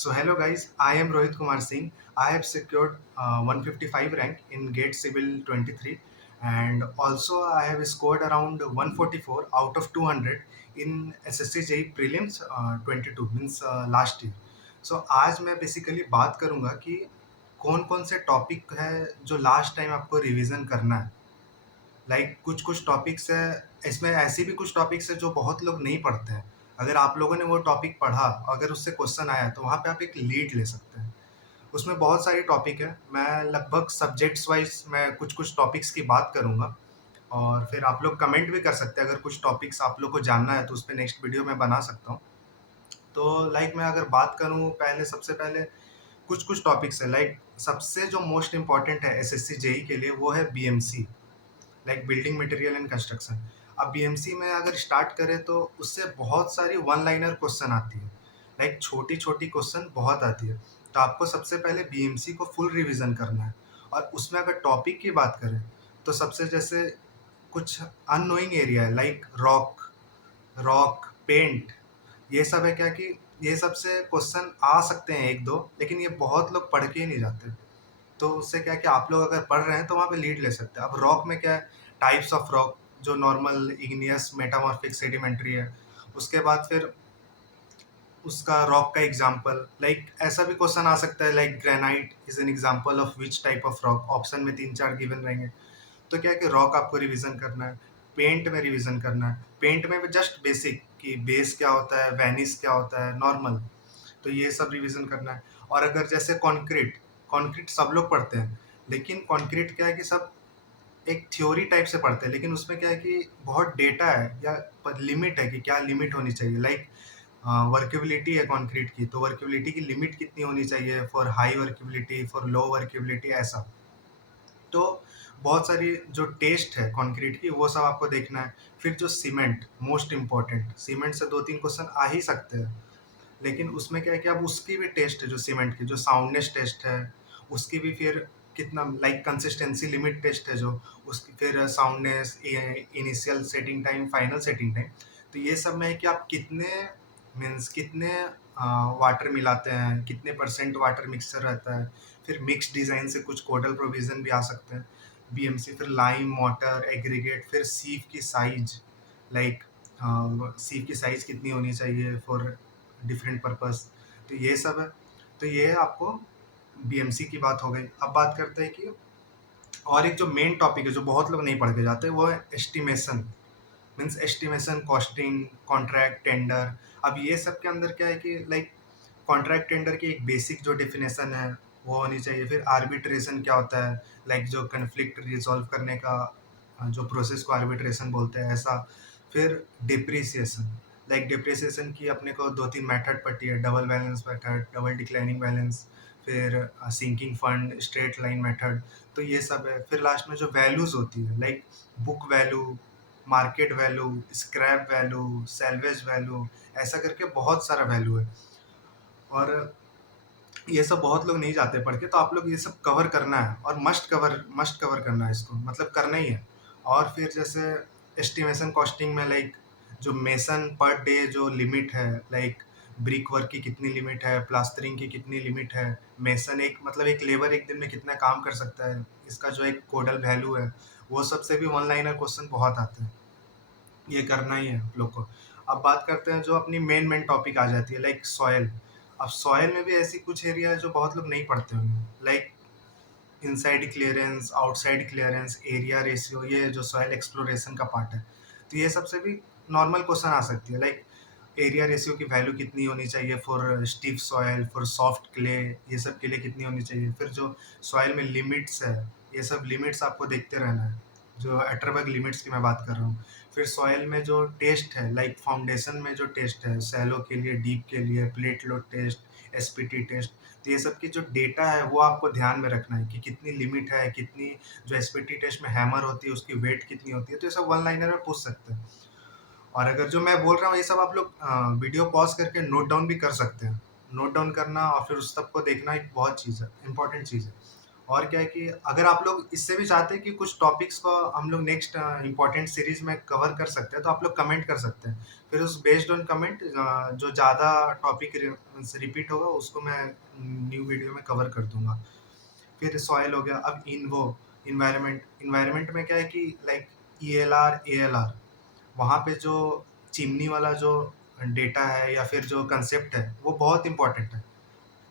So hello guys, I am Rohit Kumar Singh. I have secured 155 rank in GATE Civil 23 and also I have scored around 144 out of 200 in SSC JEE prelims 22 means last year. So आज मैं basically बात करूंगा कि कौन कौन से topic है जो लास्ट टाइम आपको रिवीजन करना है। कुछ कुछ टॉपिक्स है, इसमें ऐसी भी कुछ टॉपिक्स है जो बहुत लोग नहीं पढ़ते हैं। अगर आप लोगों ने वो टॉपिक पढ़ा, अगर उससे क्वेश्चन आया तो वहाँ पे आप एक लीड ले सकते हैं। उसमें बहुत सारी टॉपिक है, मैं लगभग सब्जेक्ट्स वाइज मैं कुछ कुछ टॉपिक्स की बात करूँगा और फिर आप लोग कमेंट भी कर सकते हैं। अगर कुछ टॉपिक्स आप लोग को जानना है तो उस पे नेक्स्ट वीडियो मैं बना सकता हूँ। तो मैं अगर बात करूँ, पहले सबसे पहले कुछ कुछ टॉपिक्स है। सबसे जो मोस्ट इम्पोर्टेंट है एसएससी जेई के लिए वो है BMC, building material and construction. अब बीएमसी में अगर स्टार्ट करें तो उससे बहुत सारी वन लाइनर क्वेश्चन आती है, छोटी छोटी क्वेश्चन बहुत आती है। तो आपको सबसे पहले बीएमसी को फुल रिवीजन करना है। और उसमें अगर टॉपिक की बात करें तो सबसे जैसे कुछ अननोइंग एरिया है, रॉक रॉक पेंट, ये सब है क्या कि ये सबसे क्वेश्चन आ सकते हैं एक दो, लेकिन ये बहुत लोग पढ़ के ही नहीं जाते। तो उससे क्या है कि आप लोग अगर पढ़ रहे हैं तो वहाँ पे लीड ले सकते हैं। अब रॉक में क्या है, टाइप्स ऑफ रॉक, जो नॉर्मल इग्नियस मेटामॉर्फिक सेडिमेंट्री है। उसके बाद फिर उसका रॉक का एग्जांपल, ऐसा भी क्वेश्चन आ सकता है, granite is an example of which type of rock. Option में 3-4 गिवन रहेंगे। तो क्या है कि रॉक आपको रिवीजन करना है, पेंट में रिवीजन करना है। पेंट में भी जस्ट बेसिक कि बेस क्या होता है, वेनिस क्या होता है, नॉर्मल, तो ये सब रिवीजन करना है। और अगर जैसे कंक्रीट, कंक्रीट सब लोग पढ़ते हैं, लेकिन कंक्रीट क्या है कि सब एक थ्योरी टाइप से पढ़ते हैं, लेकिन उसमें क्या है कि बहुत डेटा है या लिमिट है कि क्या लिमिट होनी चाहिए। वर्केबिलिटी है कंक्रीट की, तो वर्केबिलिटी की लिमिट कितनी होनी चाहिए, for high workability, for low workability, ऐसा। तो बहुत सारी जो टेस्ट है कंक्रीट की वो सब आपको देखना है। फिर जो सीमेंट, मोस्ट इम्पॉर्टेंट, सीमेंट से 2-3 क्वेश्चन आ ही सकते हैं, लेकिन उसमें क्या है कि अब उसकी भी टेस्ट है, जो सीमेंट की जो साउंडनेस टेस्ट है, उसकी भी फिर कितना कंसिस्टेंसी लिमिट टेस्ट है जो, उसकी फिर soundness, initial setting time, final setting time. तो ये सब में है कि आप कितने मीन्स कितने वाटर मिलाते हैं, कितने परसेंट वाटर मिक्सचर रहता है। फिर मिक्स डिज़ाइन से कुछ कोडल प्रोविज़न भी आ सकते हैं बीएमसी। फिर लाइम, मोटर, एग्रीगेट, फिर सीव की साइज, लाइक सीव की साइज़ कितनी होनी चाहिए फॉर डिफरेंट पर्पस। तो ये सब है। तो ये है आपको बीएमसी की बात हो गई। अब बात करते हैं कि और एक जो मेन टॉपिक है जो बहुत लोग नहीं पढ़ के जाते, वो है estimation. Means estimation, costing, contract, tender. अब ये सब के अंदर क्या है कि कॉन्ट्रैक्ट टेंडर की एक बेसिक जो डेफिनेशन है वो होनी चाहिए। फिर आर्बिट्रेशन क्या होता है, जो कन्फ्लिक्ट रिजॉल्व करने का जो प्रोसेस को आर्बिट्रेशन बोलते हैं, ऐसा। फिर डिप्रिसिएशन, डिप्रिसिएशन की अपने को 2-3 मेथड पढ़ी है, double balance method, double declining balance, फिर sinking fund, straight line method. तो ये सब है। फिर लास्ट में जो वैल्यूज होती है, book value, market value, scrap value, salvage value, ऐसा करके बहुत सारा वैल्यू है। और ये सब बहुत लोग नहीं जाते पढ़ के, तो आप लोग ये सब कवर करना है और मस्ट कवर करना है, इसको मतलब करना ही है। और फिर जैसे एस्टिमेशन कॉस्टिंग में जो मेसन पर डे जो लिमिट है, ब्रिक वर्क की कितनी लिमिट है, प्लास्टरिंग की कितनी लिमिट है, मेसन एक मतलब एक लेबर एक दिन में कितना काम कर सकता है, इसका जो एक कोडल वैल्यू है, वो सबसे भी वन लाइनर क्वेश्चन बहुत आते हैं। ये करना ही है आप लोग को। अब बात करते हैं जो अपनी मेन टॉपिक आ जाती है, सॉयल। अब सॉयल में भी ऐसी कुछ एरिया है जो बहुत लोग नहीं पढ़ते होंगे, inside clearance, outside clearance, area ratio, ये जो सॉयल एक्सप्लोरेशन का पार्ट है। तो ये सबसे भी नॉर्मल क्वेश्चन आ सकती है, एरिया रेशियो की वैल्यू कितनी होनी चाहिए for stiff soil, for soft clay, ये सब के लिए कितनी होनी चाहिए। फिर जो सॉयल में लिमिट्स है, ये सब लिमिट्स आपको देखते रहना है, जो अटरबर्ग लिमिट्स की मैं बात कर रहा हूँ। फिर सॉयल में जो टेस्ट है, फाउंडेशन में जो टेस्ट है, सैलो के लिए, डीप के लिए, plate load test, SPT test. तो ये सब की जो डेटा है वो आपको ध्यान में रखना है कि कितनी लिमिट है, कितनी जो एसपीटी टेस्ट में हैमर होती है उसकी वेट कितनी होती है। तो ये सब वन लाइनर में पूछ सकते हैं। और अगर जो मैं बोल रहा हूँ ये सब आप लोग वीडियो पॉज करके नोट डाउन भी कर सकते हैं। नोट डाउन करना और फिर उस सब को देखना एक बहुत चीज़ है, इंपॉर्टेंट चीज़ है। और क्या है कि अगर आप लोग इससे भी चाहते हैं कि कुछ टॉपिक्स को हम लोग नेक्स्ट इम्पोर्टेंट सीरीज में कवर कर सकते हैं, तो आप लोग कमेंट कर सकते हैं। फिर उस बेस्ड ऑन कमेंट जो ज़्यादा टॉपिक रिपीट होगा उसको मैं न्यू वीडियो में कवर कर दूंगा। फिर सॉइल हो गया। अब इन वो इन्वायरमेंट इन्वायरमेंट में क्या है कि लाइक ELR ALR, वहाँ पे जो चिमनी वाला जो डेटा है या फिर जो कंसेप्ट है वो बहुत इंपॉर्टेंट है।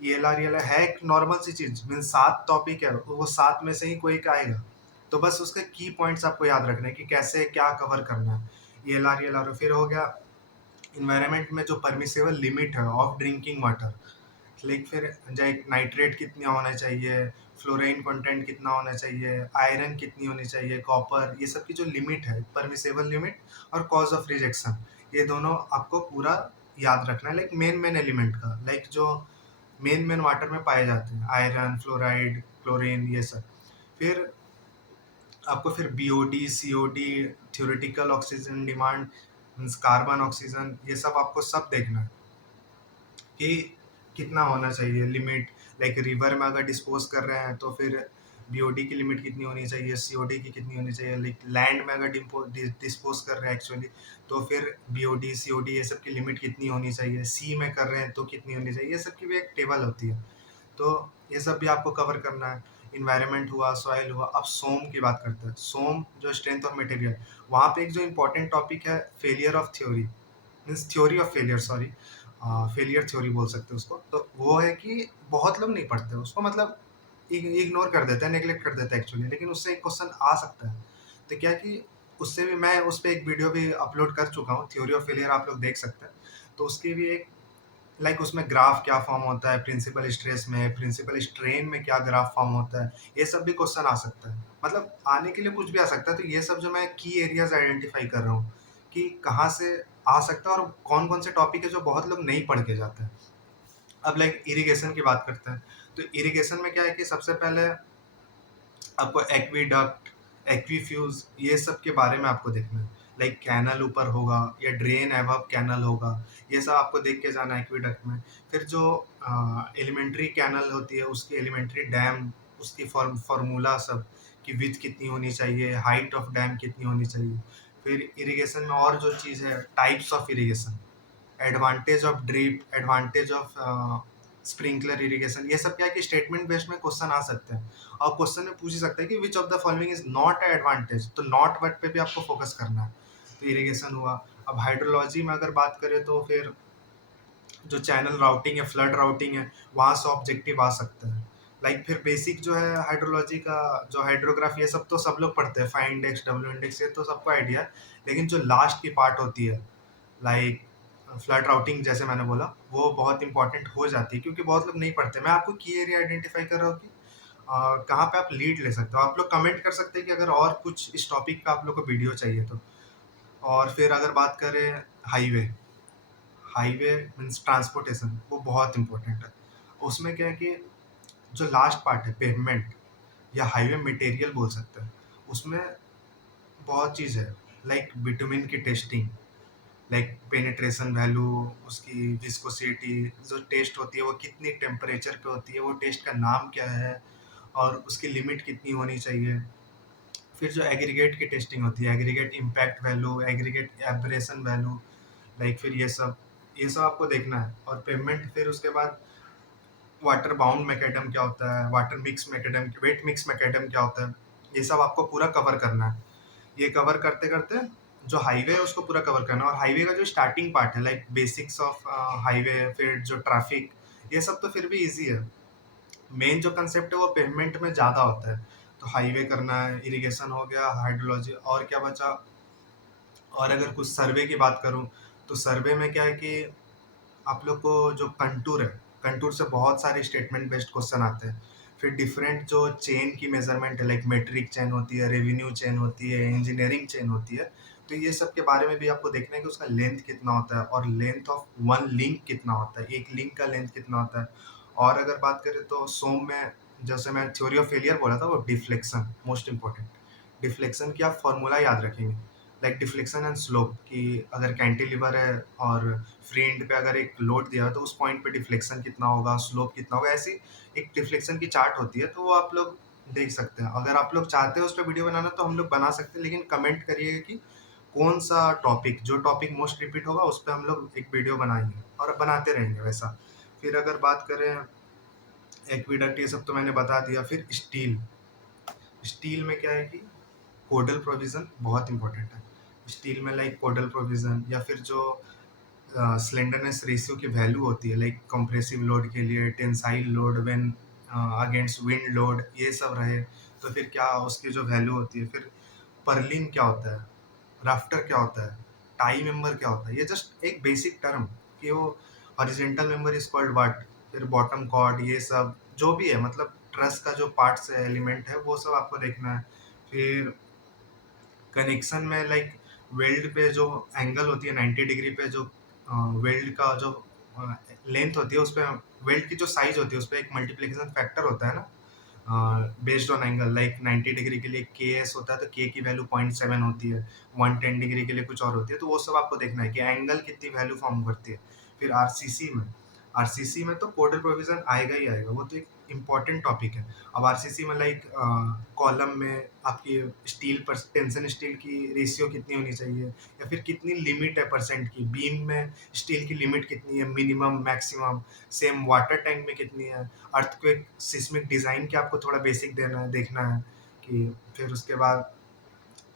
ELR है एक नॉर्मल सी चीज, मीन 7 टॉपिक है, वो 7 में से ही कोई एक आएगा। तो बस उसके की पॉइंट्स आपको याद रखने हैं कि कैसे क्या कवर करना है। ELR फिर हो गया इन्वायरमेंट में जो परमिसेबल लिमिट है ऑफ ड्रिंकिंग वाटर, लाइक फिर लाइक नाइट्रेट कितना होना चाहिए, फ्लोराइन कंटेंट कितना होना चाहिए, आयरन कितनी होनी चाहिए, कॉपर, ये सब की जो लिमिट है, परमिसेबल लिमिट और कॉज ऑफ रिजेक्शन, ये दोनों आपको पूरा याद रखना है। लाइक मेन मेन एलिमेंट का, लाइक जो मेन मेन वाटर में पाए जाते हैं, आयरन, फ्लोराइड, क्लोरीन, ये सब। फिर आपको फिर BOD COD, theoretical oxygen demand, carbon oxygen, ये सब आपको सब देखना है कि कितना होना चाहिए लिमिट। लाइक रिवर में अगर डिस्पोज कर रहे हैं तो फिर BOD की लिमिट कितनी होनी चाहिए, COD की कितनी होनी चाहिए। लाइक लैंड में अगर डिस्पोज कर रहे हैं एक्चुअली, तो फिर BOD COD ये सब की लिमिट कितनी होनी चाहिए। सी में कर रहे हैं तो कितनी होनी चाहिए, ये सब की भी एक टेबल होती है। तो ये सब भी आपको कवर करना है। इन्वायरमेंट हुआ, सॉइल हुआ। अब सोम की बात करते हैं। सोम जो स्ट्रेंथ ऑफ मटेरियल, वहाँ पे एक जो इम्पोर्टेंट टॉपिक है failure of theory, means theory of failure, sorry, failure theory बोल सकते हैं उसको। तो वो है कि बहुत लोग नहीं पढ़ते उसको, मतलब इग्नोर कर देते हैं, नेग्लेक्ट कर देते हैं एक्चुअली, लेकिन उससे एक क्वेश्चन आ सकता है। तो क्या कि उससे भी मैं उस पर एक वीडियो भी अपलोड कर चुका हूँ, थ्योरी ऑफ फेलियर, आप लोग देख सकते हैं। तो उसकी भी एक लाइक उसमें ग्राफ क्या फॉर्म होता है, प्रिंसिपल स्ट्रेस में, प्रिंसिपल स्ट्रेन में क्या ग्राफ फॉर्म होता है, ये सब भी क्वेश्चन आ सकता है। मतलब आने के लिए कुछ भी आ सकता है। तो ये सब जो मैं की एरियाज आइडेंटिफाई कर रहा हूँ कि कहाँ से आ सकता है और कौन कौन से टॉपिक है जो बहुत लोग नहीं पढ़ के जाते हैं। अब लाइक इरिगेशन की बात करते हैं। तो इरिगेशन में क्या है कि सबसे पहले आपको एक्वीडक्ट, एक्वीफ्यूज, ये सब के बारे में आपको देखना है। लाइक कैनल ऊपर होगा या ड्रेन एबव कैनल होगा, ये सब आपको देख के जाना है एक्वीडक्ट में। फिर जो एलिमेंट्री कैनल होती है उसकी एलिमेंट्री डैम, उसकी फॉर्मूला सब, कि विड्थ कितनी होनी चाहिए, हाइट ऑफ डैम कितनी होनी चाहिए। फिर इरिगेशन में और जो चीज़ है, types of irrigation, advantage of drip, advantage of sprinkler irrigation, ये सब क्या है कि स्टेटमेंट बेस्ड में क्वेश्चन आ सकते हैं। और क्वेश्चन में पूछ ही सकते हैं कि which of the following is not a advantage, तो नॉट वर्ड पे भी आपको फोकस करना है। तो इरिगेशन हुआ। अब हाइड्रोलॉजी में अगर बात करें तो फिर जो चैनल राउटिंग है, फ्लड राउटिंग है, वहाँ से ऑब्जेक्टिव आ सकता है। लाइक फिर बेसिक जो है हाइड्रोलॉजी का, जो हाइड्रोग्राफ, ये सब तो सब लोग पढ़ते हैं, फाइन इंडेक्स, डब्ल्यू इंडेक्स, ये तो सबको आइडिया है। लेकिन जो लास्ट की पार्ट होती है, लाइक फ्लड राउटिंग, जैसे मैंने बोला, वो बहुत इंपॉर्टेंट हो जाती है क्योंकि बहुत लोग नहीं पढ़ते। मैं आपको की एरिया आइडेंटिफाई कर रहा हूँ कि कहाँ पे आप लीड ले सकते हो। आप लोग कमेंट कर सकते हैं कि अगर और कुछ इस टॉपिक पे आप लोग को वीडियो चाहिए तो। और फिर अगर बात करें हाईवे, हाईवे मीन्स ट्रांसपोर्टेशन, वो बहुत इंपॉर्टेंट है। उसमें क्या है कि जो लास्ट पार्ट है पेवमेंट या हाईवे मटेरियल बोल सकते हैं, उसमें बहुत चीज़ है। लाइक बिटुमिन की टेस्टिंग, लाइक पेनिट्रेशन वैल्यू, उसकी विस्कोसिटी, जो टेस्ट होती है वो कितनी टेम्परेचर पे होती है, वो टेस्ट का नाम क्या है, और उसकी लिमिट कितनी होनी चाहिए। फिर जो एग्रीगेट की टेस्टिंग होती है, aggregate impact value, aggregate abrasion value, like फिर ये सब आपको देखना है। और पेमेंट, फिर उसके बाद वाटर बाउंड मैकेडम क्या होता है, water mix macadam, wait mix macadam क्या होता है, ये सब आपको पूरा कवर करना है। ये कवर करते करते जो हाईवे है उसको पूरा कवर करना है। और हाईवे का जो स्टार्टिंग पार्ट है, लाइक बेसिक्स ऑफ हाईवे, फिर जो ट्रैफिक, ये सब तो फिर भी इजी है। मेन जो कंसेप्ट है वो पेमेंट में ज़्यादा होता है। तो हाईवे करना है, इरिगेशन हो गया, हाइड्रोलॉजी, और क्या बचा। और अगर कुछ सर्वे की बात करूँ, तो सर्वे में क्या है कि आप लोग को जो कंटूर है, कंटूर से बहुत सारे स्टेटमेंट बेस्ड क्वेश्चन आते हैं। फिर डिफरेंट जो चेन की मेजरमेंट है, लाइक मेट्रिक चेन होती है, रेवेन्यू चेन होती है, इंजीनियरिंग चेन होती है। तो ये सब के बारे में भी आपको देखना है कि उसका लेंथ कितना होता है और लेंथ ऑफ वन लिंक कितना होता है, एक लिंक का लेंथ कितना होता है। और अगर बात करें तो सोम में, जैसे मैं थ्योरी ऑफ फेलियर बोला था, वो डिफ्लेक्शन मोस्ट इंपॉर्टेंट। डिफ्लेक्शन की आप फॉर्मूला याद रखेंगे। लाइक डिफ्लेक्शन एंड स्लोप, कि अगर कैंटिलीवर है और फ्री एंड पे अगर एक लोड दिया हो तो उस पॉइंट पे डिफ्लेक्शन कितना होगा, स्लोप कितना होगा, ऐसी एक डिफ्लेक्शन की चार्ट होती है, तो वो आप लोग देख सकते हैं। अगर आप लोग चाहते हो उस पर वीडियो बनाना तो हम लोग बना सकते हैं, लेकिन कमेंट करिएगा कि कौन सा टॉपिक, जो टॉपिक मोस्ट रिपीट होगा उस पर हम लोग एक वीडियो बनाएंगे और अब बनाते रहेंगे वैसा। फिर अगर बात करें एक्विडक्ट, ये सब तो मैंने बता दिया। फिर स्टील, स्टील में क्या है कि कोडल प्रोविज़न बहुत इम्पोर्टेंट है। स्टील में लाइक कोडल प्रोविज़न या फिर जो स्लेंडरनेस रेशियो की वैल्यू होती है, लाइक कंप्रेसिव लोड के लिए tensile load when against wind load, ये सब रहे तो फिर क्या उसकी जो वैल्यू होती है। फिर पर्लिन क्या होता है, राफ्टर क्या होता है, टाई मेंबर क्या होता है, ये जस्ट एक बेसिक टर्म कि वो horizontal member is called what, फिर बॉटम कॉर्ड, ये सब जो भी है, मतलब ट्रस का जो पार्ट्स है, एलिमेंट है, वो सब आपको देखना है। फिर कनेक्शन में लाइक वेल्ड पे जो एंगल होती है 90 डिग्री पे, जो वेल्ड का जो लेंथ होती है उस पर, वेल्ड की जो साइज होती है उस पर एक मल्टीप्लिकेशन फैक्टर होता है ना, based on angle. Like 90 degree के लिए के एस होता है तो के की वैल्यू 0.7 होती है, 110 डिग्री के लिए कुछ और होती है, तो वो सब आपको देखना है कि एंगल कितनी वैल्यू फॉर्म करती है। फिर आरसीसी में तो कोडल प्रोविजन आएगा ही आएगा, वो तो एक इम्पॉर्टेंट टॉपिक है। अब आरसीसी में लाइक कॉलम में आपकी स्टील पर टेंशन स्टील की रेशियो कितनी होनी चाहिए, या फिर कितनी लिमिट है परसेंट की, बीम में स्टील की लिमिट कितनी है, minimum maximum, same water tank में कितनी है, अर्थक्वेक सिस्मिक डिज़ाइन के आपको थोड़ा बेसिक देना है, देखना है कि। फिर उसके बाद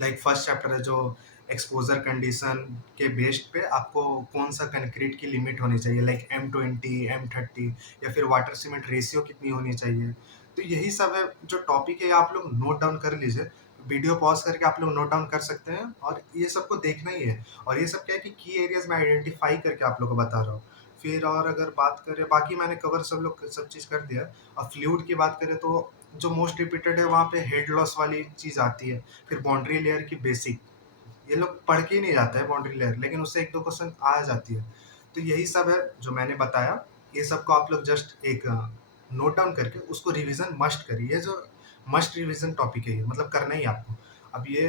लाइक फर्स्ट चैप्टर है जो एक्सपोजर कंडीशन के बेस्ड पे आपको कौन सा कंक्रीट की लिमिट होनी चाहिए, लाइक M20 M30, या फिर वाटर सीमेंट रेशियो कितनी होनी चाहिए। तो यही सब है जो टॉपिक है, आप लोग नोट डाउन कर लीजिए, वीडियो पॉज करके आप लोग नोट डाउन कर सकते हैं, और ये सबको देखना ही है। और ये सब क्या है कि की एरियाज में आइडेंटिफाई करके आप लोग को बता रहा हूँ। फिर और अगर बात करें, बाकी मैंने कवर सब चीज़ कर दिया। और फ्लूइड की बात करें तो जो मोस्ट रिपीटेड है वहाँ पे हेड लॉस वाली चीज़ आती है। फिर बाउंड्री लेयर की बेसिक, ये लोग पढ़ के ही नहीं जाता है बाउंड्री लेयर, लेकिन उससे एक दो क्वेश्चन आ जाती है। तो यही सब है जो मैंने बताया, ये सब को आप लोग जस्ट एक नोट डाउन करके उसको रिवीजन मस्ट करिए। ये जो मस्ट रिवीजन टॉपिक है, ये मतलब करना ही आपको। अब ये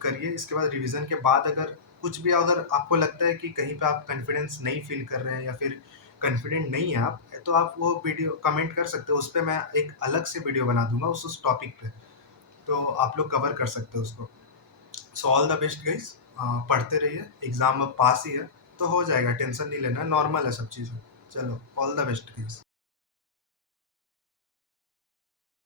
करिए, इसके बाद रिवीजन के बाद अगर कुछ भी, अगर आपको लगता है कि कहीं पे आप कॉन्फिडेंस नहीं फील कर रहे हैं या फिर कॉन्फिडेंट नहीं है आप, तो आप वो वीडियो कमेंट कर सकते हो, उस पे मैं एक अलग से वीडियो बना दूंगा उस टॉपिक पे, तो आप लोग कवर कर सकते हो उसको। So all the best guys, पढ़ते रहिए, एग्जाम अब पास ही है तो हो जाएगा, टेंशन नहीं लेना, नॉर्मल है सब चीज़ें। चलो, ऑल द बेस्ट गाइस।